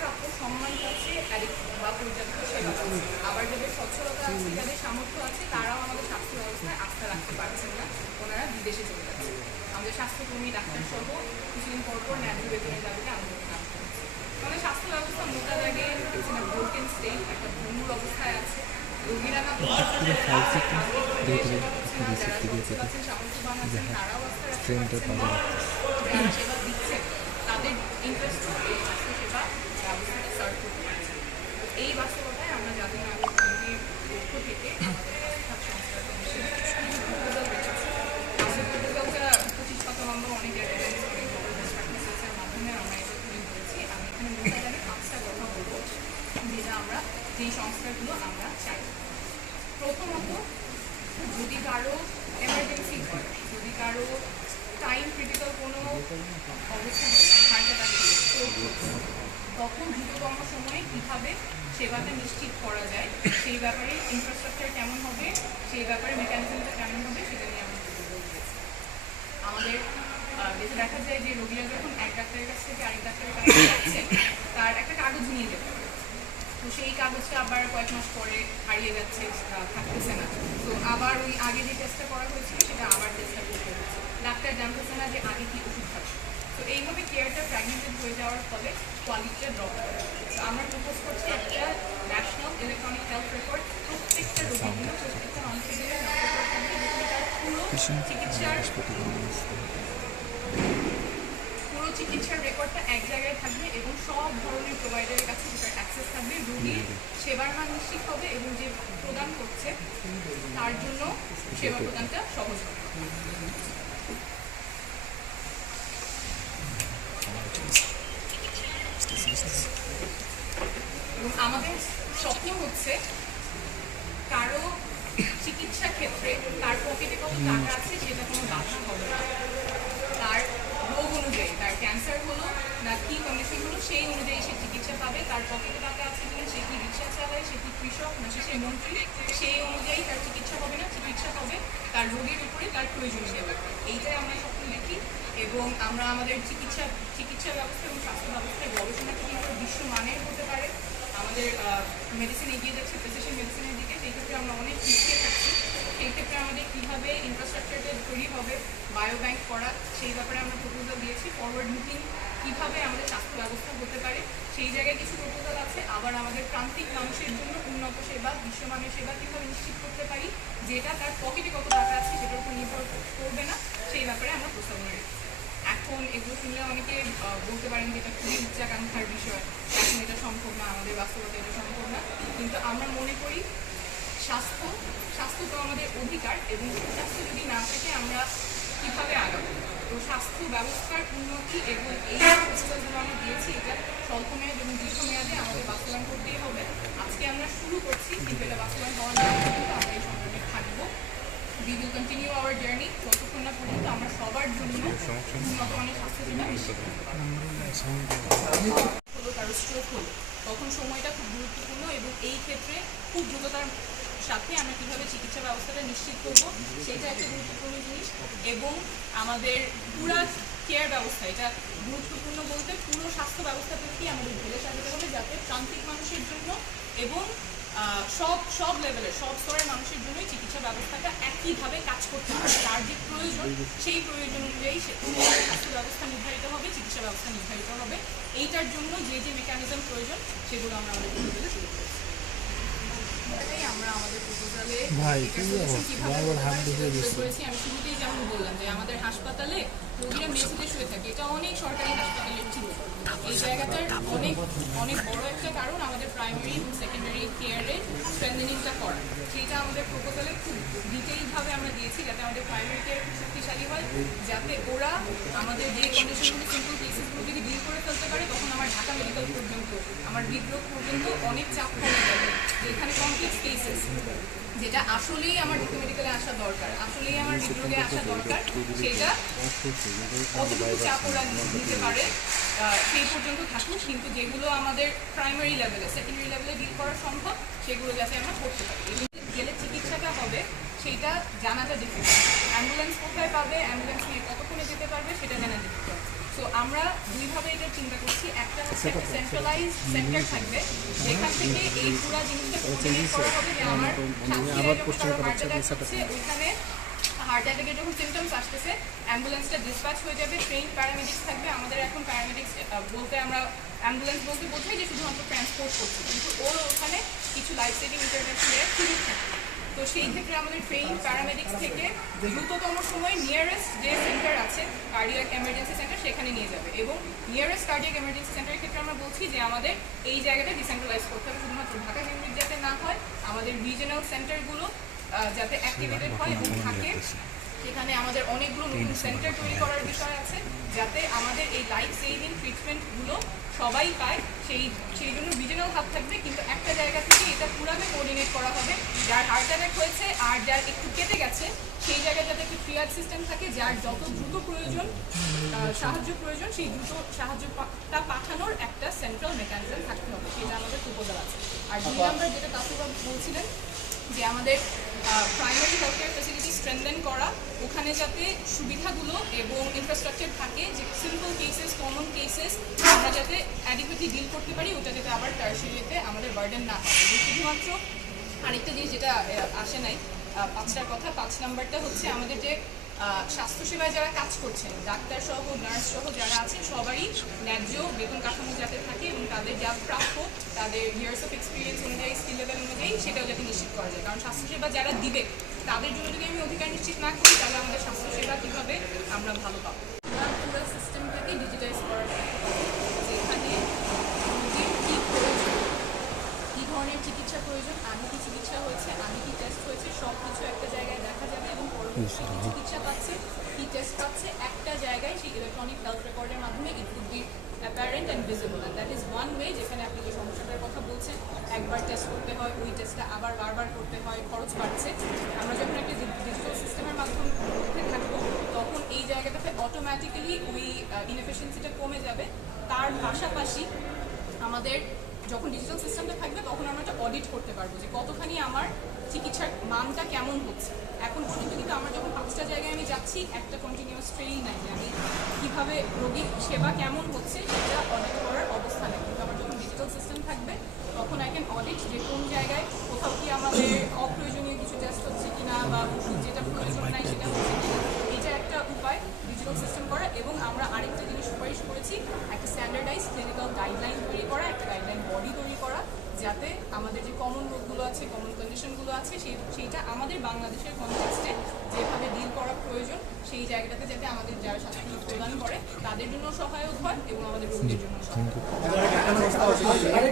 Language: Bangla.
প্রাপ্য সম্মান পাচ্ছে বা পর্যাপ্ত সেবা পাচ্ছে আবার যাদের সচ্ছলতা আছে যাদের সামর্থ্য আছে তারাও আমাদের স্বাস্থ্য ব্যবস্থায় আস্থা রাখতে পারছেন না ওনারা বিদেশে চলে যাচ্ছে আমাদের স্বাস্থ্যকর্মী ডাক্তার সহ কিছুদিন পর পর ন্যায্য বেতনের দাবিতে আন্দোলন নামতে হচ্ছে আমাদের স্বাস্থ্য ব্যবস্থা মোটা দাগে ব্রোকেন স্টেট একটা ভঙ্গুর অবস্থায় আছে। রোগীরা না যারা সামর্থ্যবান আছেন তারাও আস্থা রাখতে পারছেন না যারা সেবা দিচ্ছে তাদের ইন্টারেস্ট এই স্বাস্থ্য সেবা ব্যবস্থাটা সার্ভ করতে পারছে তো এই বাস্তবতায় আমরা জাতীয় নাগরিক কমিটির পক্ষ থেকে আমাদের শিক্ষা সংস্কার কমিশনে কিছু প্রপোজাল রেখেছি আমাদের প্রপোজালটা পঁচিশ কত নম্বর অনেক জায়গায় অনেক প্র্যাকটিসের মাধ্যমে আমরা এটা তুলে ধরেছি আমি এখানে মোটা জানি পাঁচটা কথা বলব যেটা যেই সংস্কারগুলো আমরা চাই। প্রথমত, যদি কারও এমার্জেন্সি হয়, যদি কারও টাইম ক্রিটিক্যাল কোনো অবস্থা হয় মানে তখন দ্রুততম সময়ে কীভাবে সেবাটা নিশ্চিত করা যায়, সেই ব্যাপারে ইনফ্রাস্ট্রাকচার কেমন হবে, সেই ব্যাপারে মেকানিজমটা কেমন হবে, সেটা নিয়ে আমরা আমাদের যেটা দেখা যায় যে রোগীরা যখন এক ডাক্তারের কাছ থেকে আরেক ডাক্তারের কাছে যাচ্ছে, তার একটা কাগজ নিয়ে যেতে হবে। তো সেই কাগজটা আবার কয়েক মাস পরে হারিয়ে যাচ্ছে থাকতেছে না। তো আবার ওই আগে যে টেস্টটা করা হয়েছিল সেটা আবার টেস্টটা করতে হচ্ছে। ডাক্তার জানতেছে না যে আগে কি ওষুধ খাচ্ছে তো এইভাবে কেয়ারটা ফ্র্যাগমেন্টেড হয়ে যাওয়ার ফলে কোয়ালিটিটা ড্রপ করে তো আমরা প্রপোজ করছি একটা ন্যাশনাল ইলেকট্রনিক হেলথ রেকর্ড প্রত্যেকটা রোগীর জন্য প্রত্যেকটা মানুষের জন্য চিকিৎসার চিকিৎসার রেকর্ডটা এক জায়গায় থাকবে এবং সব ধরনের প্রোভাইডারের কাছে সেটার অ্যাক্সেস থাকবে রোগীর সেবার মান নিশ্চিত হবে এবং যে প্রদান করছে তার জন্য সেবা প্রদানটা সহজ হবে। এবং আমাদের স্বপ্ন হচ্ছে কারও চিকিৎসা ক্ষেত্রে তার পকেটে কত টাকা আছে সেটা কোনো বাধা হবে না তার রোগ অনুযায়ী তার ক্যান্সার হলো না কি কন্ডিশন হলো সেই অনুযায়ী সে চিকিৎসা পাবে। তার পকেটে টাকা আছে কিনা, সে কি রিক্সা চালায়, সে কি কৃষক, না সে মন্ত্রী, সেই অনুযায়ী তার চিকিৎসা হবে না, চিকিৎসা হবে তার রোগের উপরে, তার প্রয়োজনীয় ব্যাপার এইটাই আমরা স্বপ্ন দেখি। এবং আমরা আমাদের চিকিৎসা চিকিৎসা ব্যবস্থা এবং স্বাস্থ্য ব্যবস্থায় গবেষণাটা কীভাবে বিশ্বমানের হতে পারে। আমাদের মেডিসিন এগিয়ে যাচ্ছে প্রেসিশন মেডিসিনের দিকে। সেই ক্ষেত্রে আমরা অনেক সেই ক্ষেত্রে আমাদের কীভাবে ইনফ্রাস্ট্রাকচারটা তৈরি হবে বায়ো ব্যাংক করা, সেই ব্যাপারে আমরা প্রপোজাল দিয়েছি। ফরওয়ার্ড লুকিং কীভাবে আমাদের স্বাস্থ্য ব্যবস্থা হতে পারে, সেই জায়গায় কিছু প্রপোজাল আছে। আবার আমাদের প্রান্তিক মানুষের জন্য উন্নত সেবা, বিশ্বমানের সেবা কীভাবে নিশ্চিত করতে পারি, যেটা তার পকেটে কত টাকা আছে সেটার উপর নির্ভর করবে না, সেই ব্যাপারে আমরা প্রস্তাবনা রেখেছি। এখন এগুলো শুনলে অনেকে বলতে পারেন যে এটা খুবই উচ্চাকাঙ্ক্ষার বিষয়। এখন এটা সম্ভব না, আমাদের বাস্তবতা এটা সম্ভব না। কিন্তু আমরা মনে করি স্বাস্থ্য স্বাস্থ্য তো আমাদের অধিকার এবং স্বাস্থ্য যদি না থাকে, আমরা কীভাবে আগাবো? তো স্বাস্থ্য ব্যবস্থার উন্নতি এবং এই প্রস্তাবগুলো আমরা দিয়েছি, এটা স্বল্পমেয়াদ এবং দীর্ঘমেয়াদে আমাদের বাস্তবায়ন করতেই হবে। আজকে আমরা শুরু করছি কিন্তু এটা বাস্তবায়ন হওয়ার জন্য কিন্তু আমরা এই সংগ্রামে থাকব। We will continue our journey যতক্ষণ না পর্যন্ত আমরা সবার জন্য উন্নত মানের স্বাস্থ্যসেবা নিশ্চিত করতে হলো কারও স্ট্রোক হলো তখন সময়টা খুব গুরুত্বপূর্ণ এবং এই ক্ষেত্রে খুব দ্রুততার সাথে আমরা কীভাবে চিকিৎসা ব্যবস্থাটা নিশ্চিত করব, সেটা একটা গুরুত্বপূর্ণ জিনিস। এবং আমাদের পুরা কেয়ার ব্যবস্থা, এটা গুরুত্বপূর্ণ বলতে পুরো স্বাস্থ্য ব্যবস্থাটাকেই আমাদের ঢেলে সাজাতে হবে যাতে প্রান্তিক মানুষের জন্য এবং সব সব লেভেলের সব স্তরের মানুষের জন্যই চিকিৎসা ব্যবস্থাটা একইভাবে কাজ করতে হবে। তার যে প্রয়োজন, সেই প্রয়োজন অনুযায়ী সে স্বাস্থ্য ব্যবস্থা নির্ধারিত হবে, চিকিৎসা ব্যবস্থা নির্ধারিত হবে। এইটার জন্য যে যে মেকানিজম প্রয়োজন, সেগুলো আমরা আমাদের শুরু এটাই আমরা আমাদের প্রপোজালে ভাই, করেছি আমি শুরুতেই যেমন বললাম যে আমাদের হাসপাতালে রোগীরা মেঝেতে শুয়ে থাকে এটা অনেক সরকারি হাসপাতালের ছিল এই জায়গাটার অনেক অনেক বড় একটা কারণ আমাদের প্রাইমারি এবং সেকেন্ডারি কেয়ারে স্ট্রেন্থেনিংটা করা সেটা আমাদের প্রপোজালে খুব ডিটেইলভাবে আমরা দিয়েছি যাতে আমাদের প্রাইমারি কেয়ার খুব শক্তিশালী হয় যাতে ওরা আমাদের যে কন্ডিশনগুলো সিম্পল কেসেসগুলো যদি ডিল করে ফেলতে পারে তখন আমার ঢাকা মেডিকেল পর্যন্ত আমার হৃদরোগ পর্যন্ত অনেক চাপ কমে যাবে। যে এখানে কমপ্লেক্স কেসেস যেটা আসলেই আমার ঢাকা মেডিকেলে আসা দরকার আসলেই আমার হৃদরোগে আসা দরকার সেটা কতটুকু চাপ ওরা নিতে পারে সেই পর্যন্ত থাকুক কিন্তু যেগুলো আমাদের প্রাইমারি লেভেলে সেকেন্ডারি লেভেলে ডিল করা সম্ভব সেগুলো যাতে আমরা করতে পারি। গেলে চিকিৎসাটা হবে সেটা জানাটা ডিফিকাল্ট অ্যাম্বুলেন্স কোথায় পাবে অ্যাম্বুলেন্স নিয়ে কতক্ষণে যেতে পারবে সেটা জানা ডিফিকাল্ট সো আমরা দুইভাবে এটা চিন্তা করছি। একটা হচ্ছে একটা সেন্ট্রালাইজ সেন্টার থাকবে। যেখান থেকে এই পুরো জিনিসটা কোঅর্ডিনেট করা হবে যে আমার কারও হচ্ছে ওইখানে হার্ট অ্যাটাকের যখন সিমটমস আসতেছে অ্যাম্বুলেন্সটা ডিসপ্যাচ হয়ে যাবে ট্রেন প্যারামেডিক্স থাকবে। আমাদের এখন প্যারামেডিক্স বলতে আমরা অ্যাম্বুলেন্স বলতে বোঝাই যে শুধুমাত্র ট্রান্সপোর্ট করছি। কিন্তু ওর ওখানে কিছু লাইফ সেভিং ইন্টারভেনশনের সুযোগ থাকে। তো সেই ক্ষেত্রে আমাদের ট্রেন প্যারামেডিক্স থেকে দ্রুততম সময় নিয়ারেস্ট যে সেন্টার আছে কার্ডিয়াক এমার্জেন্সি সেন্টার সেখানে নিয়ে যাবে। এবং নিয়ারেস্ট কার্ডিয়াক এমার্জেন্সি সেন্টারের ক্ষেত্রে আমরা বলছি যে আমাদের এই জায়গাটা ডিসেন্ট্রালাইজ করতে হবে। শুধুমাত্র ঢাকা কেন্দ্রিক যাতে না হয়, আমাদের রিজনাল সেন্টারগুলো যাতে অ্যাক্টিভেটেড হয় এবং থাকে। সেখানে আমাদের অনেকগুলো নতুন সেন্টার তৈরি করার বিষয় আছে, যাতে আমাদের এই লাইফ সেভিং ট্রিটমেন্টগুলো সবাই পায়। সেই সেই জন্য রিজনাল হাব থাকবে কিন্তু একটা জায়গা থেকে এটা পুরাবে কোঅর্ডিনেট করা হবে। যার হার্ট অ্যাটাক হয়েছে আর যার একটু কেটে গেছে সেই জায়গায় যাতে একটু ট্রিয়ার সিস্টেম থাকে যার যত দ্রুত প্রয়োজন সাহায্য প্রয়োজন সেই দ্রুত সাহায্যটা পাঠানোর একটা সেন্ট্রাল মেকানিজম থাকতে হবে। সেটা আমাদের প্রপোজাল আছে। আর দুই নাম্বার যেটা কাকুবা বলছিলেন যে আমাদের primary health care facility strengthen করা। ওখানে যাতে সুবিধাগুলো এবং ইনফ্রাস্ট্রাকচার থাকে, যে সিম্পল কেসেস কমন কেসেস আমরা যাতে অ্যাডিকুয়েটলি ডিল করতে পারি, ওটা যাতে আবার টার্সিরিতে আমাদের বার্ডেন না এবং শুধুমাত্র আরেকটা জিনিস যেটা আসে নাই পাঁচটার কথা, পাঁচ নাম্বারটা হচ্ছে আমাদের যে স্বাস্থ্যসেবায় যারা কাজ করছেন, ডাক্তার সহ নার্স সহ যারা আছেন, সবারই ন্যায্য বেতন কাঠামো যাতে থাকে এবং তাদের যা প্রাপ্য, তাদের ইয়ার্স অফ এক্সপিরিয়েন্স অনুযায়ী স্কিল লেভেল অনুযায়ী, সেটাও যাতে নিশ্চিত করা যায়। কারণ স্বাস্থ্যসেবা যারা দিবে তাদের জন্য যদি আমি অধিকার নিশ্চিত না করি তাহলে আমাদের স্বাস্থ্যসেবা কীভাবে আমরা ভালো পাবো? পুরো সিস্টেমটাকে ডিজিটাইজ করার একটা যেখানে কী প্রয়োজন কী ধরনের চিকিৎসা প্রয়োজন আগে কি চিকিৎসা হয়েছে আগে কি টেস্ট হয়েছে সব কিছু একটা জায়গায় দেখা যাবে এবং পরবর্তীতে কি চিকিৎসা পাচ্ছে কি টেস্ট পাচ্ছে একটা জায়গায় সেই ইলেকট্রনিক হেলথ রেকর্ডের মাধ্যমে it would be apparent and visible and that is one way যেখানে আপনি যে সমস্যাটার কথা বলছেন একবার টেস্ট করতে হয় ওই টেস্টটা আবার বারবার করতে হয় খরচ বাড়ছে আমরা যখন একটা ডিজিটাল সিস্টেমের মাধ্যমে থাকব তখন এই জায়গাটাতে অটোমেটিক্যালি ওই ইনএফিসিয়েন্সিটা কমে যাবে। তার পাশাপাশি আমাদের যখন ডিজিটাল সিস্টেমটা থাকবে, তখন আমরা একটা অডিট করতে পারব যে কতখানি আমার চিকিৎসার মানটা কেমন হচ্ছে। এখন পর্যন্ত কিন্তু আমার যখন পাঁচটা জায়গায় আমি যাচ্ছি, একটা কন্টিনিউয়াস ট্রেনিং নাই যে আমি কীভাবে রোগীর সেবা কেমন হচ্ছে, সেটা অডিট করার অবস্থা নেই। কিন্তু আমার যখন ডিজিটাল সিস্টেম থাকবে, তখন আই ক্যান অডিট যে কোন জায়গায় কোথাও কি আমাদের অপ্রয়োজনীয় কিছু টেস্ট হচ্ছে কিনা বা যেটা প্রয়োজন নাই সেটা হচ্ছে কিনা এটা একটা উপায় ডিজিটাল সিস্টেম করা এবং আমরা আরেকটা জিনিস সুপারিশ করেছি একটা স্ট্যান্ডার্ডাইজ ক্লিনিক্যাল গাইডলাইন তৈরি করা একটা গাইডলাইন বডি তৈরি করা যাতে আমাদের যে কমন রোগগুলো আছে কমন কন্ডিশনগুলো আছে, সেই, সেইটা আমাদের বাংলাদেশের কনটেক্সটে যেভাবে ডিল করা প্রয়োজন, সেই জায়গাটাতে যাতে আমাদের যারা স্বাস্থ্য প্রদান করে, তাদের জন্য সহায়ক হয় এবং আমাদের রোগীদের জন্য সহায়ক হয়।